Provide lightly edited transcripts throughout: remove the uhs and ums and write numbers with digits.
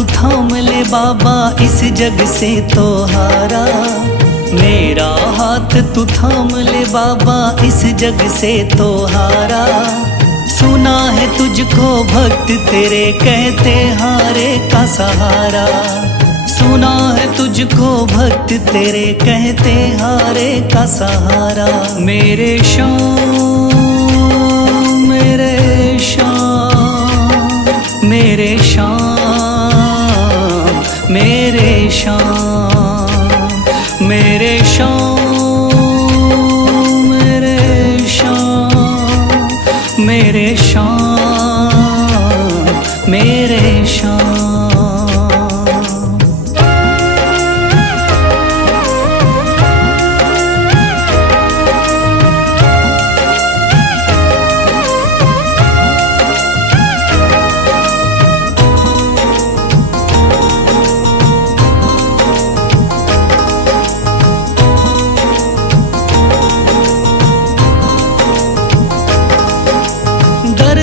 तू थाम ले बाबा इस जग से तो हारा। मेरा हाथ तू थाम ले बाबा इस जग से तो हारा। सुना है तुझको भक्त तेरे कहते हारे का सहारा। सुना है तुझको भक्त तेरे कहते हारे का सहारा। मेरे श्याम मेरे श्याम मेरे श्याम मेरे श्याम मेरे श्याम मेरे श्याम मेरे श्याम मेरे श्याम।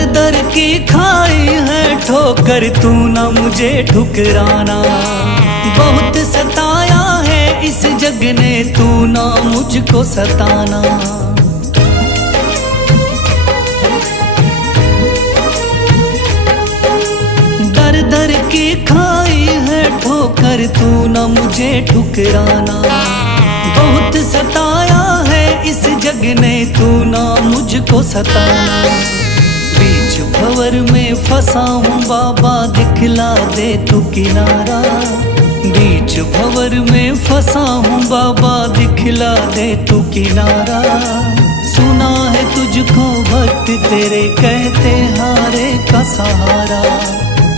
दर की खाई है ठोकर तू ना मुझे ठुकराना। बहुत सताया है इस जग ने तू ना मुझको सताना। दर दर की खाई है ठोकर तू ना मुझे ठुकराना। बहुत सताया है इस जग ने तू ना मुझको सताना। बीच भंवर में फंसा हूँ बाबा दिखला दे तू किनारा। बीच भंवर में फंसा हूँ बाबा दिखला दे तू किनारा। सुना है तुझको भक्त तेरे कहते हारे का सहारा।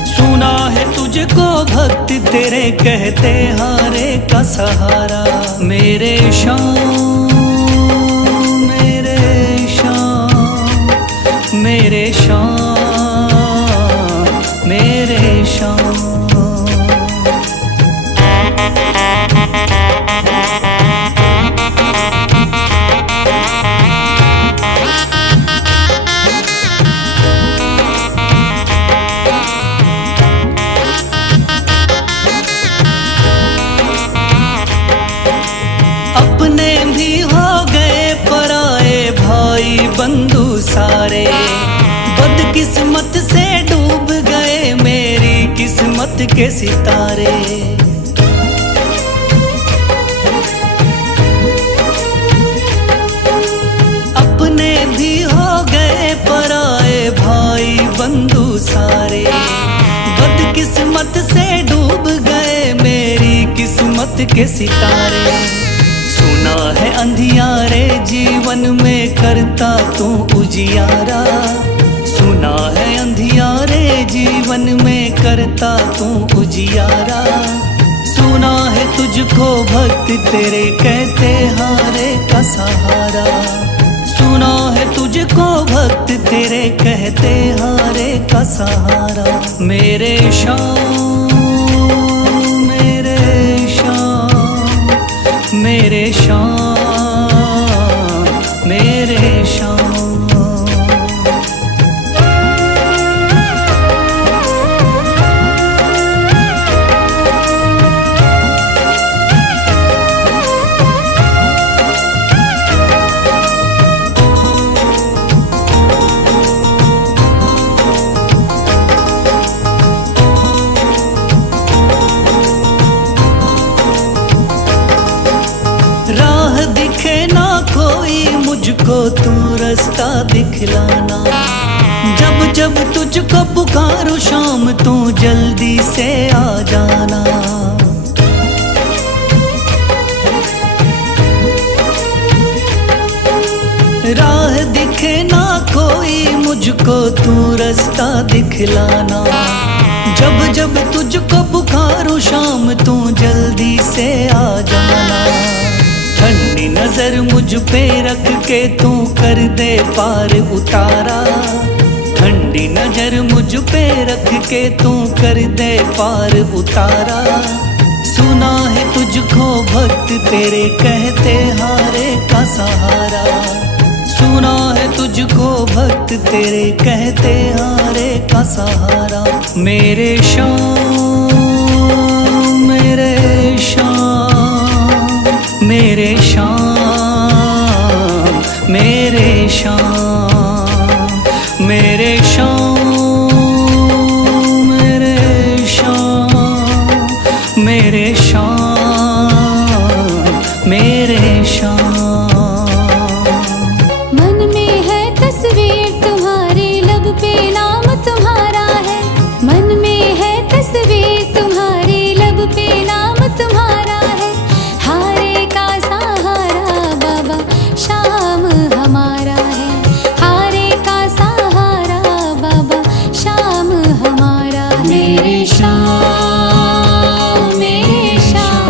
सुना है तुझको भक्त तेरे कहते हारे का सहारा। मेरे श्याम मेरे श्याम मेरे श्याम मेरे श्याम। अपने भी हो गए पराए भाई बंधु सारे। बदकिस्मत से डूब गए मेरी किस्मत के सितारे। अपने भी हो गए पराए भाई बंधु सारे। बदकिस्मत से डूब गए मेरी किस्मत के सितारे। सुना है अंधियारे जीवन में करता तू उजियारा। सुना है अंधियारे जीवन में करता तू उजियारा। सुना है तुझको भक्त तेरे कहते हारे का सहारा। सुना है तुझको भक्त तेरे कहते हारे का सहारा। मेरे श्याम मेरे श्याम मेरे श्याम मेरे श्याम। राह दिखे ना कोई मुझको तू रास्ता दिखलाना। जब जब तुझको पुकारूं शाम तू जल्दी से आ जाना। राह दिखे ना कोई मुझको तू रास्ता दिखलाना। जब जब तुझको पुकारूं शाम तू जल्दी से आ जाना। ठंडी नजर मुझ पे रख के तू कर दे पार उतारा। ठंडी नजर मुझ पे रख के तू कर दे पार उतारा। सुना है तुझको भक्त तेरे कहते हारे का सहारा। सुना है तुझको भक्त तेरे कहते हारे का सहारा। मेरे श्याम शाम, मेरे शाम, मेरे शाम, मेरे शाम, मेरे शाम। मन में है तस्वीर तुम्हारी, लब पे नाम तुम्हारा है। मन में है तस्वीर तुम्हारी, लब पे नाम तुम्हारा है। हारे का सहारा बाबा शाम हमारा है। हारे का सहारा बाबा शाम हमारा है। मेरे शाम, मेरे शाम,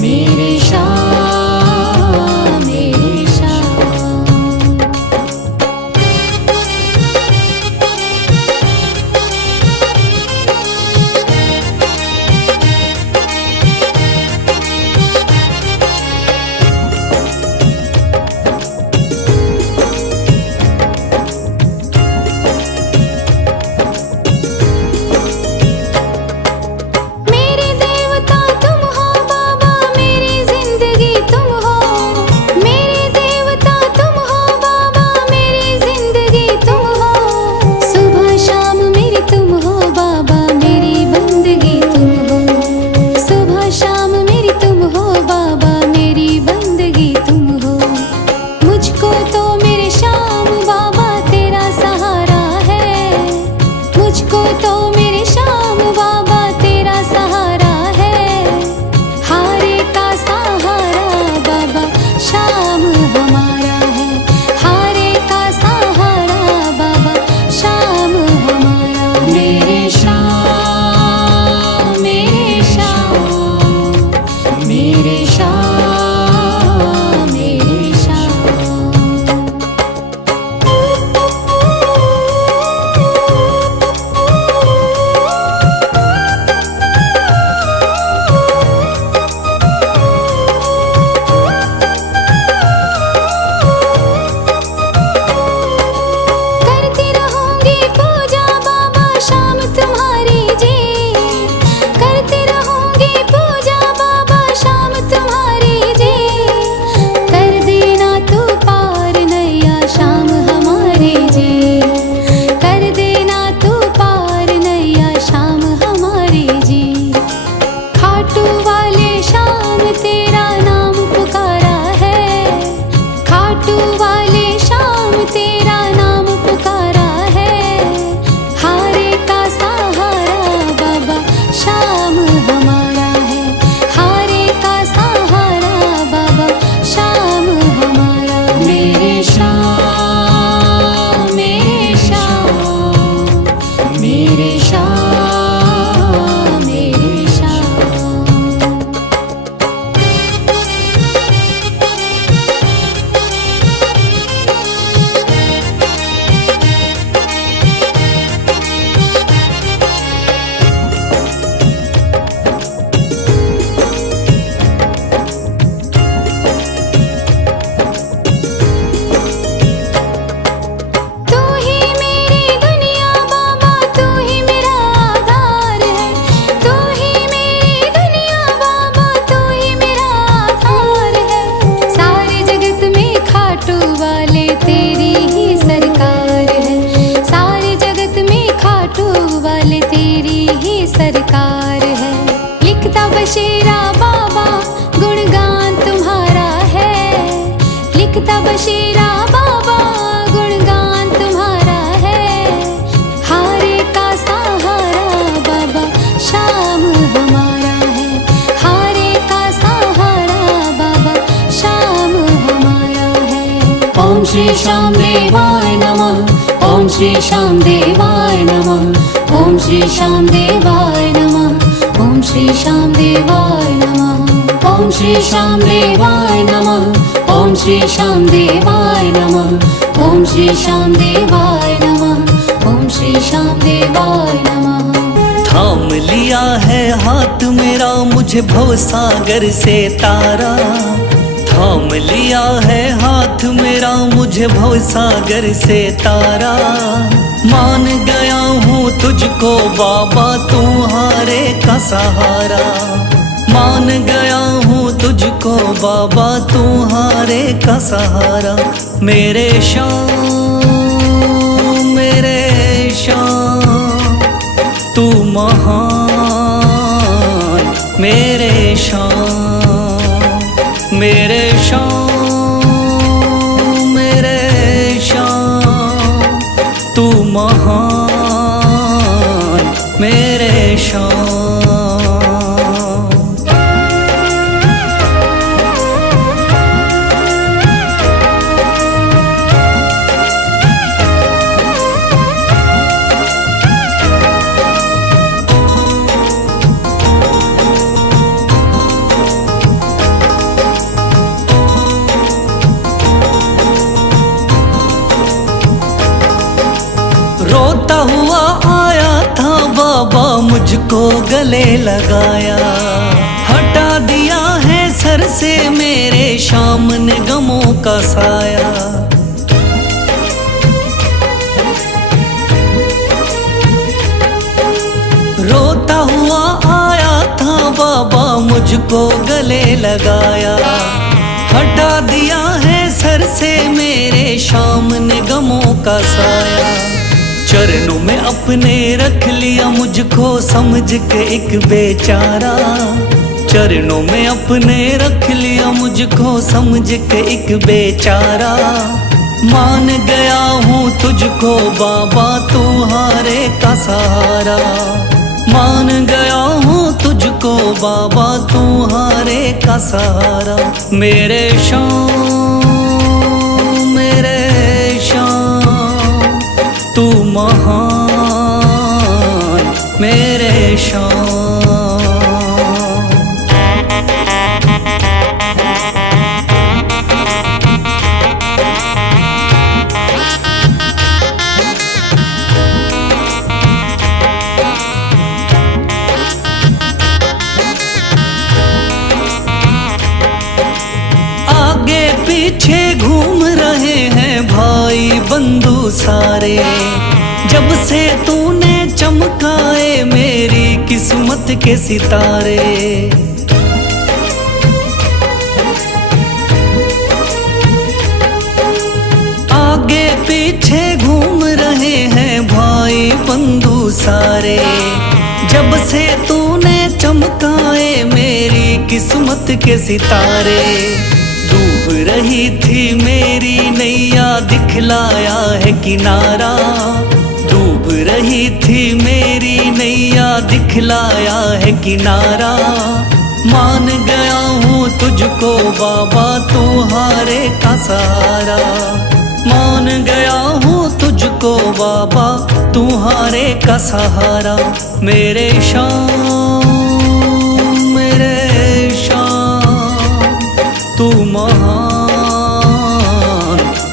मेरे शाम, मेरे शाम। मेरे देवता तुम हो बाबा, मेरी जिंदगी तुम हो। मेरे देवता तुम हो बाबा, मेरी जिंदगी तुम हो। सुबह शाम मेरी तुम हो बाबा, मेरी बंदगी तुम हो। सुबह शाम मेरी तुम हो बाबा, मेरी बंदगी तुम हो। मुझको तो मेरे शाम बाबा तेरा सहारा है। मुझको तो मेरे शाम बाबा तेरा सहारा है। हारे का सहारा बाबा शाम हमारा है। हारे का सहारा बाबा शाम हमारा है। मेरे शाम, मेरे शाम, मेरे शाम, मेरे शाम। करती रहूंगी पूजा बाबा शाम तुम्हारी जी। करती रहूंगी पूजा बाबा शाम तुम्हारी जी। कर देना तू पार नैया शाम हमारी जी। कर देना तू पार नैया शाम हमारी जी। खाटू वाले शाम तेरा नाम पुकारा है। खाटू वाले शाम तेरा नाम पुकारा है। हारे का सहारा बाबा शाम हमारा है। हारे का सहारा बाबा शाम हमारा है। मेरे शाम, मेरे शाम, मेरे शाम, मेरे शाम। तू ही मेरी दुनिया बाबा, तू ही मेरा आधार है। तू ही मेरी दुनिया बाबा, तू ही मेरा आधार है। सारे जगत में खाटू वाले तेरी ही सरकार है। सारे जगत में खाटू वाले तेरी ही सरकार है। लिखता बशीरा बाबा गुणगान तुम्हारा है। लिखता बशीरा बाबा गुणगान तुम्हारा है। हारे का सहारा बाबा शाम हमारा है। हारे का सहारा बाबा शाम हमारा है। ओम श्री श्याम देवाय नमः। ओम श्री श्याम देवाय नमः। ओम श्री श्याम देवाय नमः। ओम श्री श्याम देवाय नमः। ओम श्री श्याम देवाय नमः। ओम श्री श्याम देवाय नमः। ओम श्री श्याम देवाय नमः। ओम श्री श्याम देवाय नमः। थाम लिया है हाथ मेरा मुझे भवसागर से तारा। थाम लिया है हाथ मेरा मुझे भवसागर से तारा। मान गया हूँ तुझको बाबा, तू हारे का सहारा। मान गया हूँ तुझको बाबा, तुम्हारे का सहारा। मेरे शाम, मेरे शाम, तू महान। मेरे शाम, मेरे शाम, मेरे शाम, तू महान। मेरे शाम। रोता हुआ आया था बाबा, मुझको गले लगाया। हटा दिया है सर से मेरे शाम ने गमों का साया। रोता हुआ आया था बाबा, मुझको गले लगाया। हटा दिया है सर से मेरे शाम ने गमों का साया। चरणों में अपने रख लिया मुझको समझ के एक बेचारा। चरणों में अपने रख लिया मुझको समझ के एक बेचारा। मान गया हूँ तुझको बाबा, तुम्हारे का सहारा। मान गया हूँ तुझको बाबा, तुम्हारे का सहारा। मेरे शाम, मेरे शाम, तू महान। मेरे शाम। आगे पीछे घूम रहे हैं भाई बंधु सारे। जब से तूने चमकाए मेरी किस्मत के सितारे। आगे पीछे घूम रहे हैं भाई बंधु सारे। जब से तूने चमकाए मेरी किस्मत के सितारे। डूब रही थी मेरी नैया, दिखलाया है किनारा। डूब रही थी मेरी नैया, दिखलाया है किनारा। मान गया हूँ तुझको बाबा, तुम्हारे का सहारा। मान गया हूँ तुझको बाबा, तुम्हारे का सहारा। मेरे शाम, मेरे शाम, तू महान।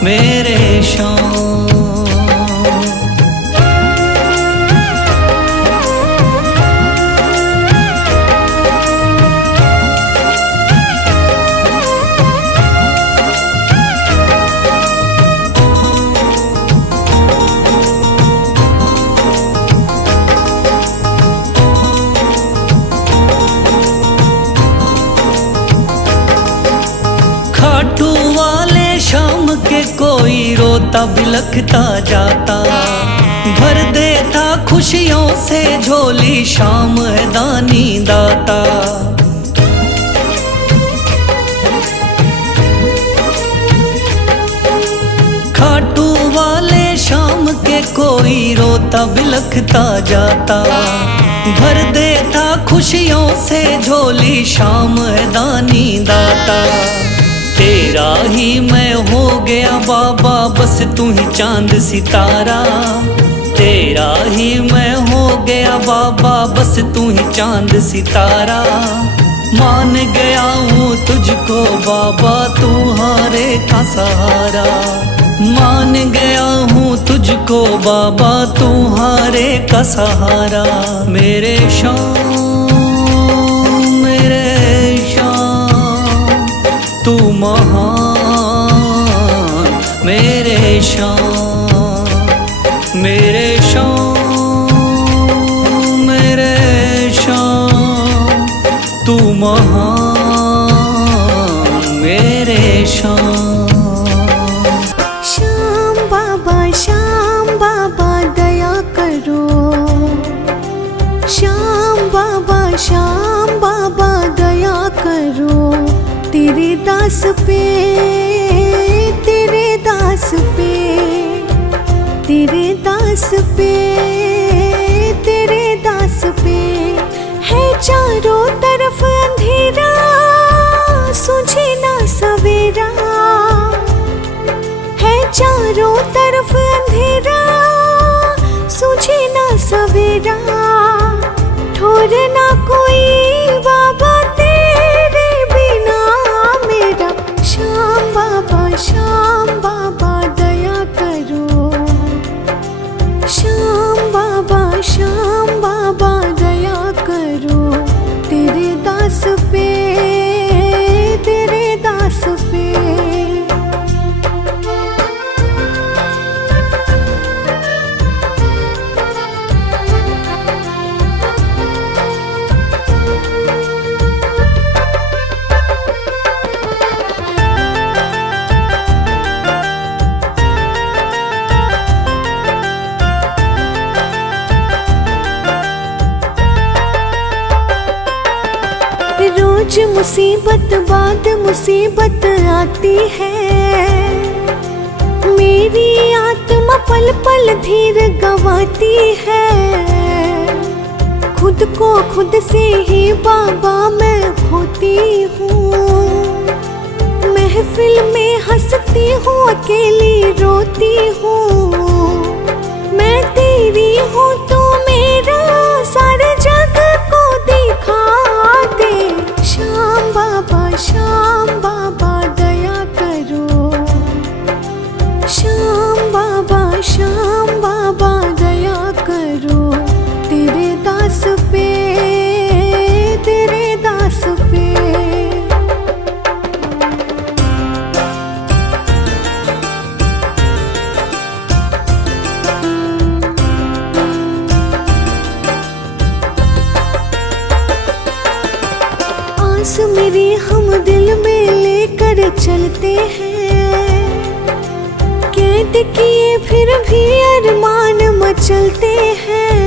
मेरे शाम। खाटू वाले शाम के कोई रोता बिलखता जाता। भर देता खुशियों से झोली, शाम है दानी दाता। खाटू वाले शाम के कोई रोता बिलखता जाता। भर देता खुशियों से झोली, शाम है दानी दाता। तेरा ही मैं हो गया बाबा, बस तू ही चांद सितारा। तेरा ही मैं हो गया बाबा, बस तू ही चांद सितारा। मान गया हूँ तुझको बाबा, तुम्हारे का सहारा। मान गया हूँ तुझको बाबा, तुम्हारे का सहारा। मेरे शाम, मेरे शाम, तू महान। मेरे शाम, मेरे शाम, मेरे शाम, तू महान। करो तेरे दास पे, तेरे दास पे, तेरे दास पे, तेरे दास पे। है चारों तरफ अंधेरा, सूझे ना सवेरा, है चारों तरफ अंधेरा, सूझे ना सवेरा। ठोर ना कोई बाबा तेरे बिना मेरा, श्याम बाबा दया करो, श्याम बाबा दया करो तेरे दास पे, तेरे दास पे। रोज मुसीबत बाद मुसीबत आती है, मेरी आत्मा पल पल धीर गंवाती है। खुद को खुद से ही बाबा मैं खोती हूँ, महफिल में हंसती हूँ अकेली रोती हूँ। मैं तेरी हूँ तो मेरा सारे जग को दिखा दे, श्याम बाबा दया करो, श्याम बाबा दया करो तेरे दास पे, तेरे दास पे। आस मेरी हम दिल में लेकर चलते हैं, कैद किए फिर भी अरमान मचलते हैं।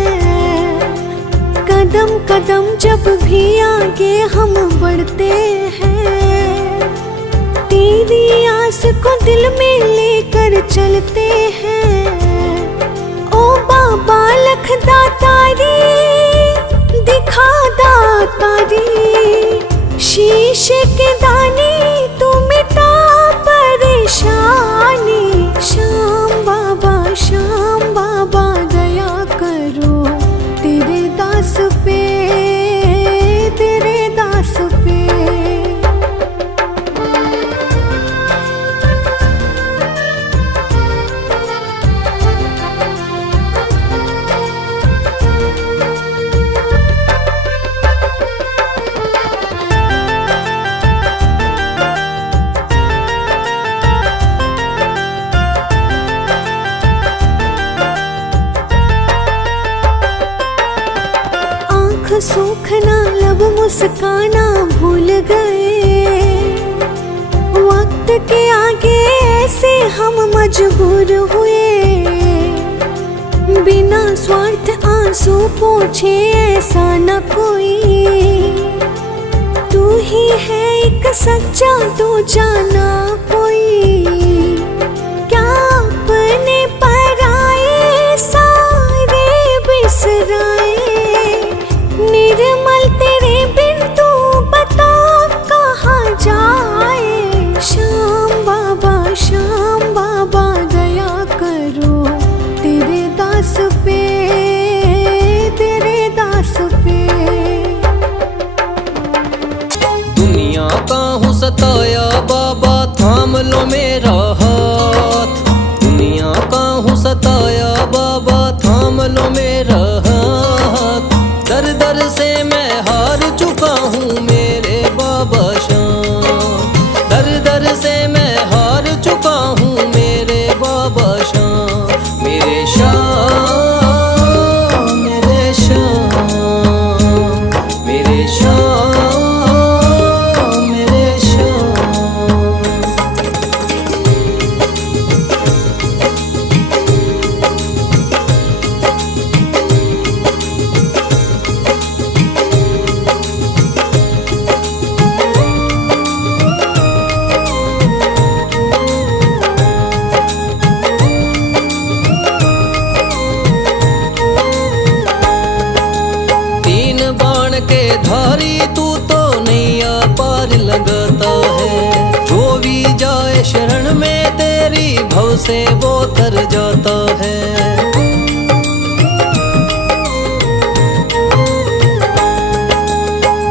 कदम कदम जब भी आगे हम बढ़ते हैं, तेरी आस को दिल में लेकर चलते हैं। ओ बाबा लख दातारी दिखा दातारी, शीश के दाने तू मिटा परेशानी। श्याम बाबा दया करो तेरे दास पे, तेरे दास पे। सूखना लब मुस्काना भूल गए, वक्त के आगे ऐसे हम मजबूर हुए। बिना स्वार्थ आंसू पोछे ऐसा न कोई, तू ही है एक सच्चा तू जाना कोई। क्या अपने पराए सारे बिसराए, निर्मल तेरे बिन तू बता कहाँ जाए। श्याम बाबा दया करो तेरे दास पे, तेरे दास पे। दुनिया का हूँ सताया बाबा थाम लो मेरा शरण में तेरी भव से वो तर जाता है।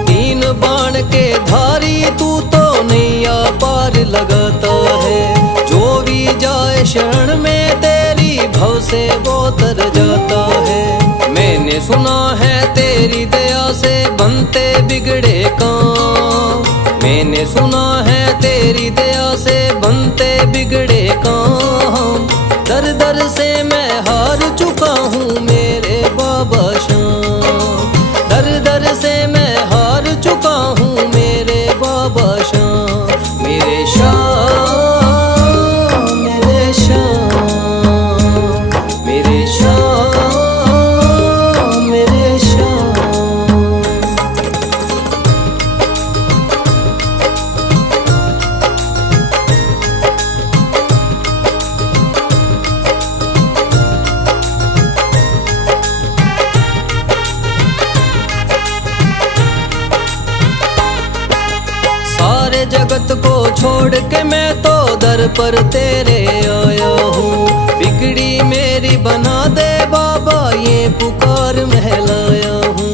तीन बाण के धारी तू तो नैया पार लगाता है। जो भी जाए शरण में तेरी भव से वो तर जाता है। मैंने सुना है तेरी दया से बनते बिगड़े काम। मैंने सुना है तेरी दया से बनते बिगड़े काम। दर दर से मैं हार चुका हूँ मेरे बाबा श्याम। दर दर से मैं हार चुका हूँ मेरे बाबा श्याम। मेरे श्याम, मेरे श्याम, मेरे श्याम, मेरे श्याम। सारे जगत को छोड़ के मैं तो दर पर तेरे आया हूँ। बिगड़ी मेरी बना दे बाबा ये पुकार महलाया हूँ।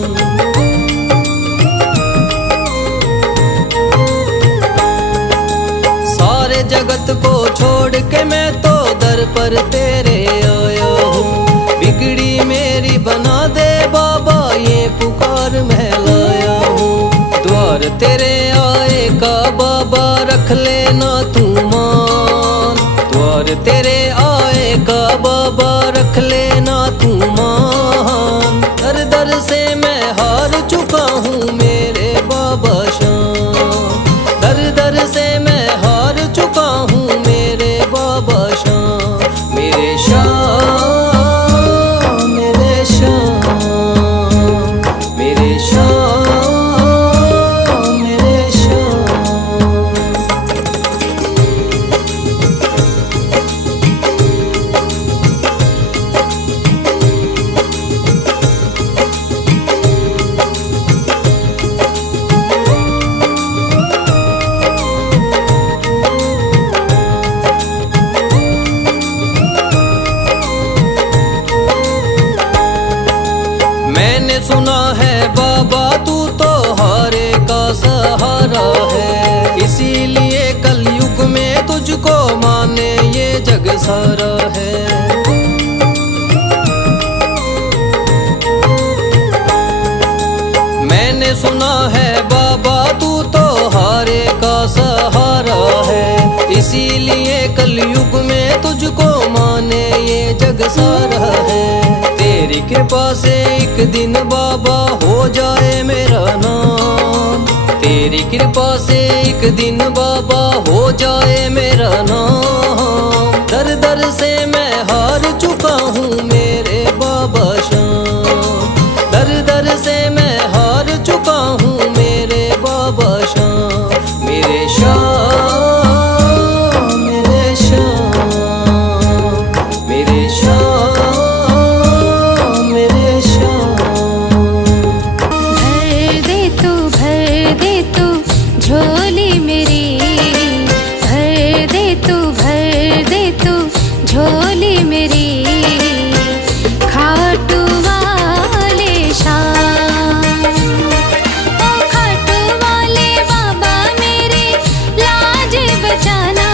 सारे जगत को छोड़ के मैं तो दर पर तेरे आया हूँ। बिगड़ी मेरी बना दे बाबा ये पुकार महलाया हूँ। द्वार तेरे आए का बाबा रख लेना तू मान। द्वार तेरे आए का बाबा रख लेना तू मान। दर दर से मैं हार चुका हूँ मेरे बाबा श्याम। दर दर से मैं हार चुका हूँ मेरे बाबा श्याम। मेरे श्याम, मेरे श्याम, मेरे श्याम, मेरे श्याम। मैंने सुना है बाबा तू तो हारे का सहारा है। इसीलिए कलयुग में तुझको माने ये जग सारा है। मैंने सुना है बाबा तू तो हारे का सहारा है। इसीलिए कलयुग में तुझको माने ये जग सारा है। तेरी कृपा से एक दिन बाबा हो जाए मेरा नाम। तेरी कृपा से एक दिन बाबा हो जाए मेरा नाम। दर दर से मैं हार चुका हूँ मेरे बाबा श्याम। दर दर से मैं हार चुका हूँ मेरे बाबा श्याम। मेरे श्याम, मेरे श्याम, मेरे श्याम, मेरे श्याम। भर दे तू झोली मेरी। भर दे तू झोली मेरी। खाटू वाले श्याम, ओ खाटू वाले बाबा मेरे लाज बचाना।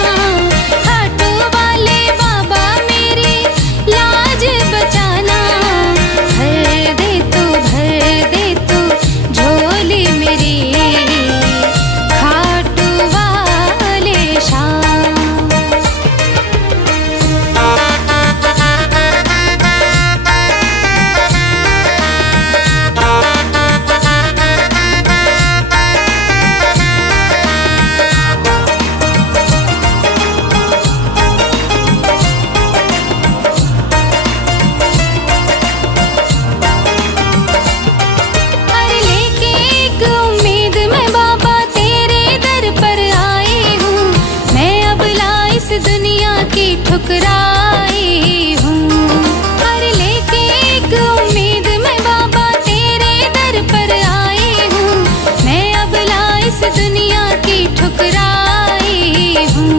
खाटू वाले बाबा मेरी लाज बचाना। भर दे तू झोली मेरी। खाटू वाले श्याम। अरे लेके एक उम्मीद मैं बाबा तेरे दर पर आई हूँ। मैं अब ला इस दुनिया की ठुकराई हूँ। अरे लेके एक उम्मीद मैं बाबा तेरे दर पर आई हूँ। मैं अब ला इस दुनिया की ठुकराई हूँ।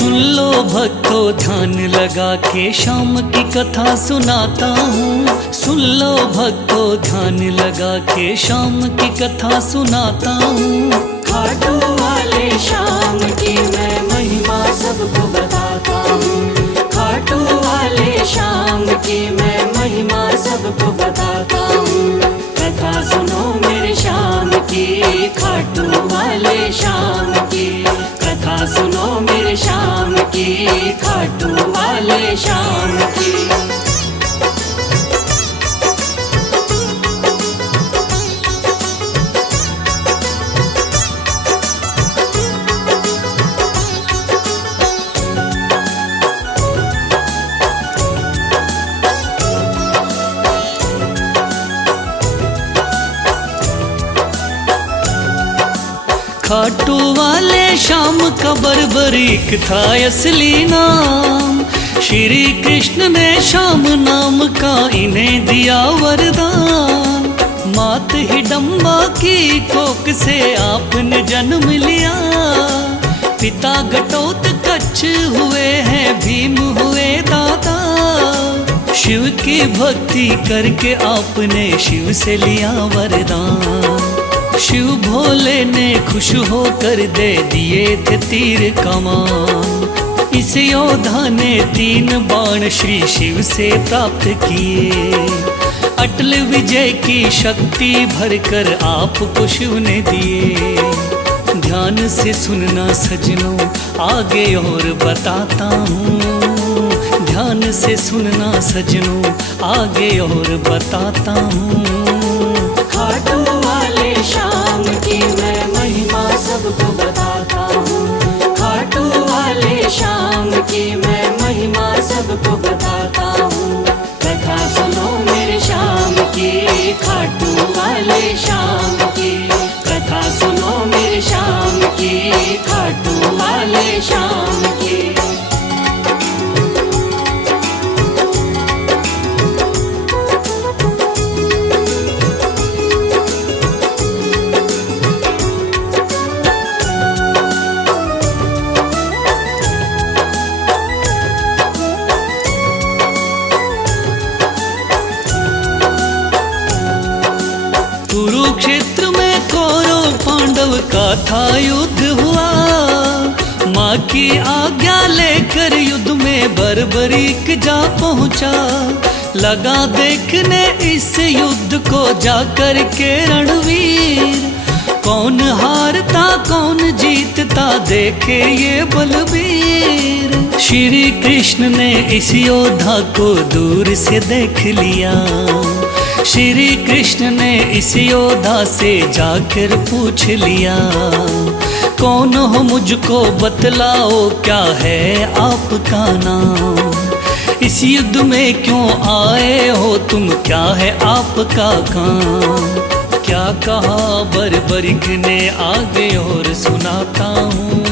सुन लो भक्तों ध्यान लगा के शाम की कथा सुनाता हूँ। सुन लो भक्तों ध्यान लगा के शाम की कथा सुनाता हूँ। खाटू वाले शाम की मैं महिमा सबको बताता हूँ। खाटू वाले शाम की मैं महिमा सबको बताता हूँ। कथा सुनो मेरे शाम की, खाटू वाले शाम की। कथा सुनो मेरे शाम की, खाटू वाले शाम की। खाटू वाले शाम का बर्बरीक था असली नाम। श्री कृष्ण ने शाम नाम का इन्हें दिया वरदान। मात हिडम्बा की कोख से आपने जन्म लिया। पिता घटोत्कच हुए हैं भीम हुए दादा। शिव की भक्ति करके आपने शिव से लिया वरदान। शिव भोले ने खुश होकर दे दिए थे तीर कमान। इस योद्धा ने 3 बाण श्री शिव से प्राप्त किए। अटल विजय की शक्ति भरकर आपको शिव ने दिए। ध्यान से सुनना सजनों आगे और बताता हूँ। ध्यान से सुनना सजनों आगे और बताता हूँ। खाटू वाले शाम की मैं महिमा सबको बताता हूँ। खाटू वाले शाम की मैं महिमा सबको बताता हूँ। कथा सुनो मेरे शाम की, खाटू वाले शाम की। कथा सुनो मेरे शाम की, खाटू वाले शाम की। कुरुक्षेत्र में कौरव पांडव का था युद्ध हुआ। माँ की आज्ञा लेकर युद्ध में बर्बरीक जा पहुँचा। लगा देखने इस युद्ध को जाकर के रणवीर। कौन हारता कौन जीतता देखे ये बलबीर। श्री कृष्ण ने इस योद्धा को दूर से देख लिया। श्री कृष्ण ने इस योद्धा से जाकर पूछ लिया। कौन हो मुझको बतलाओ क्या है आपका नाम। इस युद्ध में क्यों आए हो तुम, क्या है आपका काम। क्या कहा बर्बरीक ने आगे और सुनाता हूँ।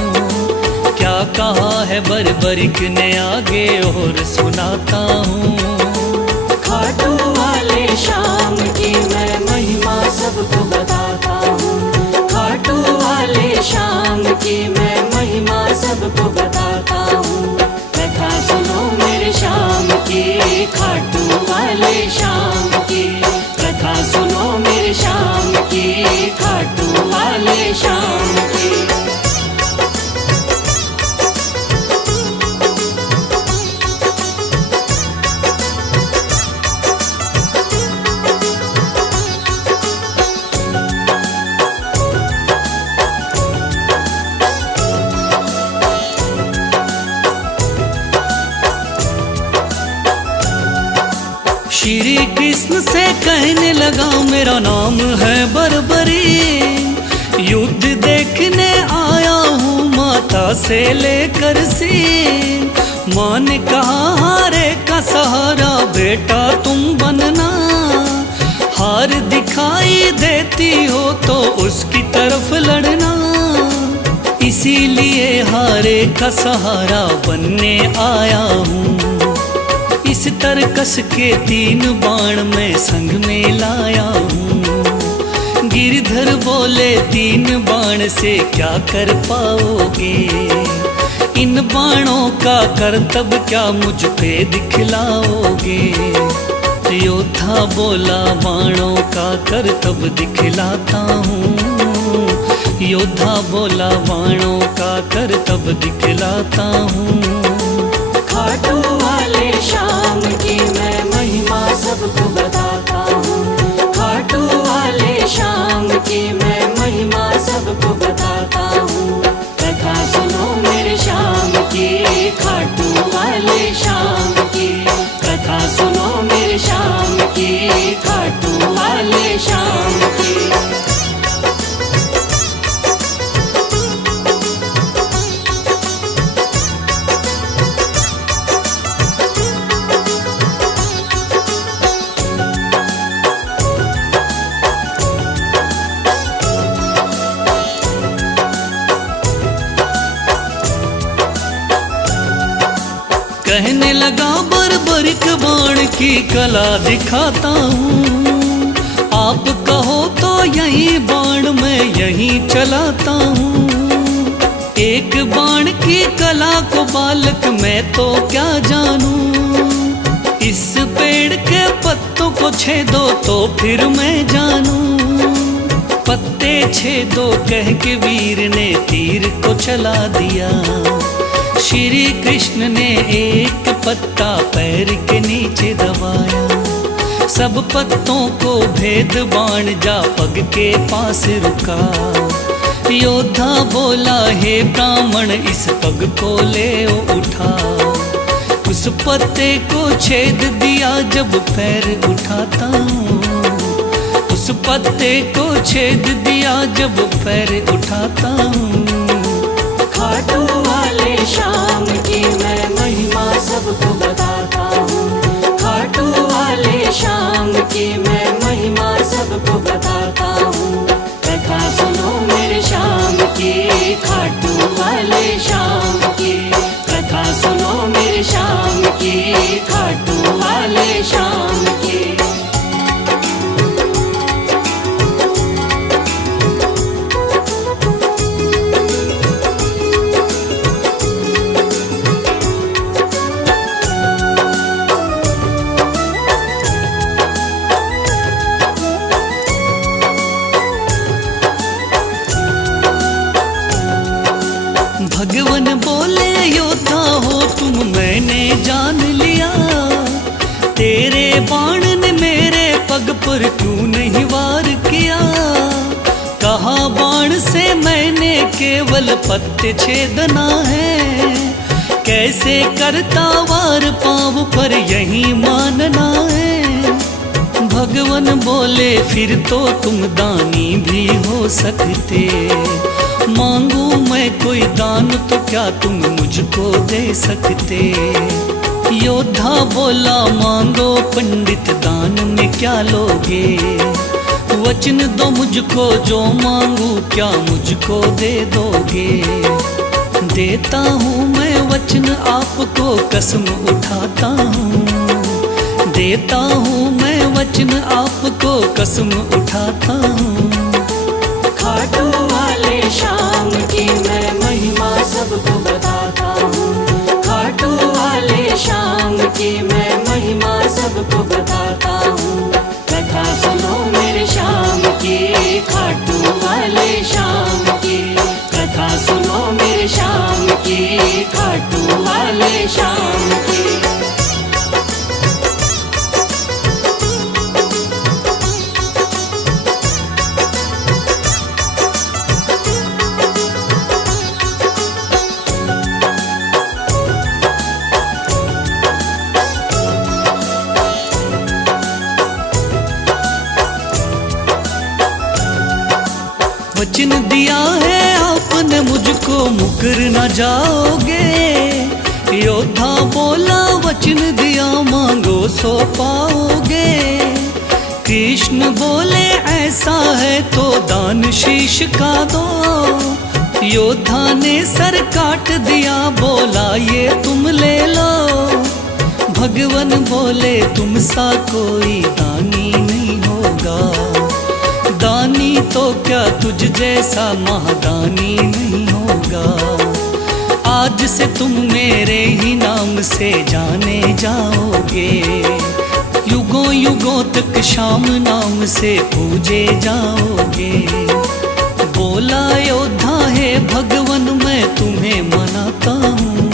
क्या कहा है बर्बरीक ने आगे और सुनाता हूँ। खाटू वाले शाम की मैं महिमा सबको बताता हूँ। खाटू वाले शाम की मैं महिमा सबको बताता हूँ। कथा सुनो मेरे शाम की, खाटू वाले शाम की। कथा सुनो मेरे शाम की, खाटू वाले शाम की। श्री कृष्ण से कहने लगा मेरा नाम है बर्बरी। युद्ध देखने आया हूँ माता से लेकर सीन। माँ ने कहा हारे का सहारा बेटा तुम बनना। हार दिखाई देती हो तो उसकी तरफ लड़ना। इसीलिए हारे का सहारा बनने आया हूँ। इस तरकस के 3 बाण मैं संग में लाया हूँ। गिरधर बोले 3 बाण से क्या कर पाओगे। इन बाणों का करतब क्या मुझ पे दिखलाओगे? योद्धा बोला बाणों का करतब दिखलाता हूँ। योद्धा बोला बाणों का करतब दिखलाता हूँ। खाटू वाले श्याम की मैं महिमा सबको बताता हूँ। खाटू वाले श्याम की मैं महिमा सबको बताता हूँ। कथा सुनो मेरे श्याम की, खाटू वाले श्याम की। कथा सुनो मेरे श्याम की, खाटू वाले श्याम की। कहने लगा बर्बरिक बाण की कला दिखाता हूँ। आप कहो तो यही बाण मैं यहीं चलाता हूँ। एक बाण की कला को बालक मैं तो क्या जानूं। इस पेड़ के पत्तों को छेदो तो फिर मैं जानूं। पत्ते छेदो कह के वीर ने तीर को चला दिया। श्री कृष्ण ने एक पत्ता पैर के नीचे दबाया। सब पत्तों को भेद बाण जा पग के पास रुका। योद्धा बोला हे ब्राह्मण इस पग को ले उठा। उस पत्ते को छेद दिया जब पैर उठाता हूँ। उस पत्ते को छेद दिया जब पैर उठाता हूँ। खाटू वाले श्याम की मैं महिमा सबको बताता हूँ। खाटू वाले श्याम की मैं महिमा सबको बताता हूँ। कथा सुनो मेरे श्याम की, खाटू वाले श्याम की। कथा सुनो मेरे श्याम की, खाटू वाले श्याम की। भगवान बोले योद्धा हो तुम मैंने जान लिया। तेरे बाण ने मेरे पग पर क्यों नहीं वार किया। कहा बाण से मैंने केवल पत्ते छेदना है। कैसे करता वार पाँव पर यही मानना है। भगवान बोले फिर तो तुम दानी भी हो सकते। मांगू मैं कोई दान तो क्या तुम मुझको दे सकते। योद्धा बोला मांगो पंडित दान में क्या लोगे। वचन दो मुझको जो मांगू क्या मुझको दे दोगे। देता हूँ मैं वचन आपको कसम उठाता हूँ। देता हूँ मैं वचन आपको कसम उठाता हूँ। खाटू वाले श्याम की मैं महिमा सबको बताता हूँ। खाटू वाले श्याम की मैं महिमा सबको बताता हूँ। कथा सुनो मेरे श्याम की, खाटू वाले श्याम की। कथा सुनो मेरे श्याम की, खाटू वाले श्याम की। वचन दिया है आपने मुझको मुकर न जाओगे। योद्धा बोला वचन दिया मांगो सो पाओगे। कृष्ण बोले ऐसा है तो दान शीश का दो। योद्धा ने सर काट दिया बोला ये तुम ले लो। भगवान बोले तुम सा कोई दानी नहीं होगा। दानी तो क्या तुझ जैसा महादानी नहीं होगा। आज से तुम मेरे ही नाम से जाने जाओगे, युगों युगों तक श्याम नाम से पूजे जाओगे। बोला योद्धा है भगवन मैं तुम्हें मनाता हूँ,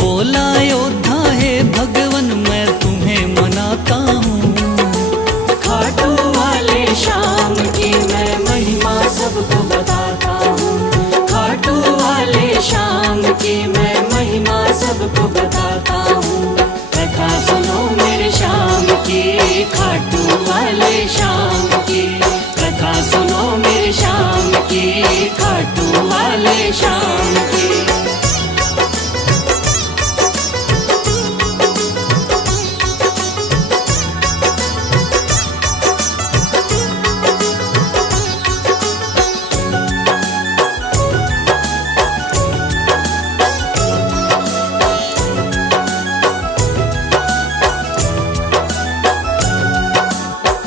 बोला योद्धा है भगवन मैं तुम्हें मनाता हूँ। खाटू वाले श्याम की मैं महिमा सबको बताता हूँ, खाटू वाले श्याम की मैं महिमा सबको बताता हूँ। कथा सुनो मेरे श्याम की, खाटू वाले श्याम की, कथा सुनो मेरे श्याम की, खाटू वाले श्याम की।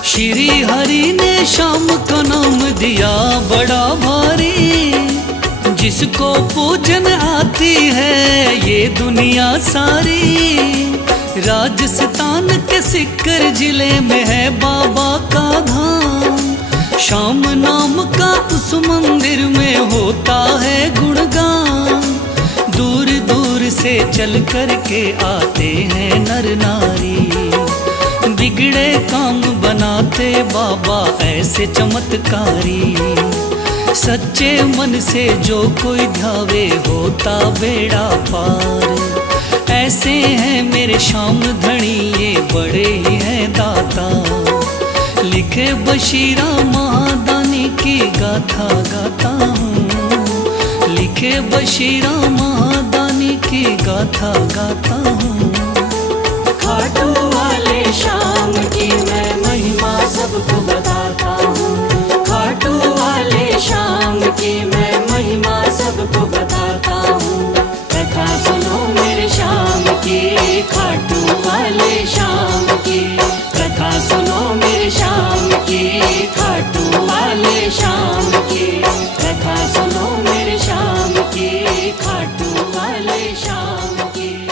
श्री हरि ने श्याम का नाम दिया बड़ा भारी, जिसको पूजन आती है ये दुनिया सारी। राजस्थान के सिक्कर जिले में है बाबा का धाम, श्याम नाम का उस मंदिर में होता है गुणगान। दूर दूर से चल कर के आते हैं नर नारी, बिगड़े काम बनाते बाबा ऐसे चमत्कारी। सच्चे मन से जो कोई ध्यावे होता बेड़ा पार। ऐसे हैं मेरे श्याम धनी ये बड़े ही हैं दाता, लिखे बशीरा महादानी की गाथा गाता हूँ, लिखे बशीरा महादानी की गाथा गाता हूँ। खाटू वाले श्याम की मैं महिमा सबको बताता हूँ, खाटू वाले श्याम की मैं महिमा सबको बताता हूँ। कथा सुनो मेरे श्याम की, खाटू वाले श्याम की, कथा सुनो मेरे श्याम की, खाटू वाले श्याम की, कथा सुनो मेरे श्याम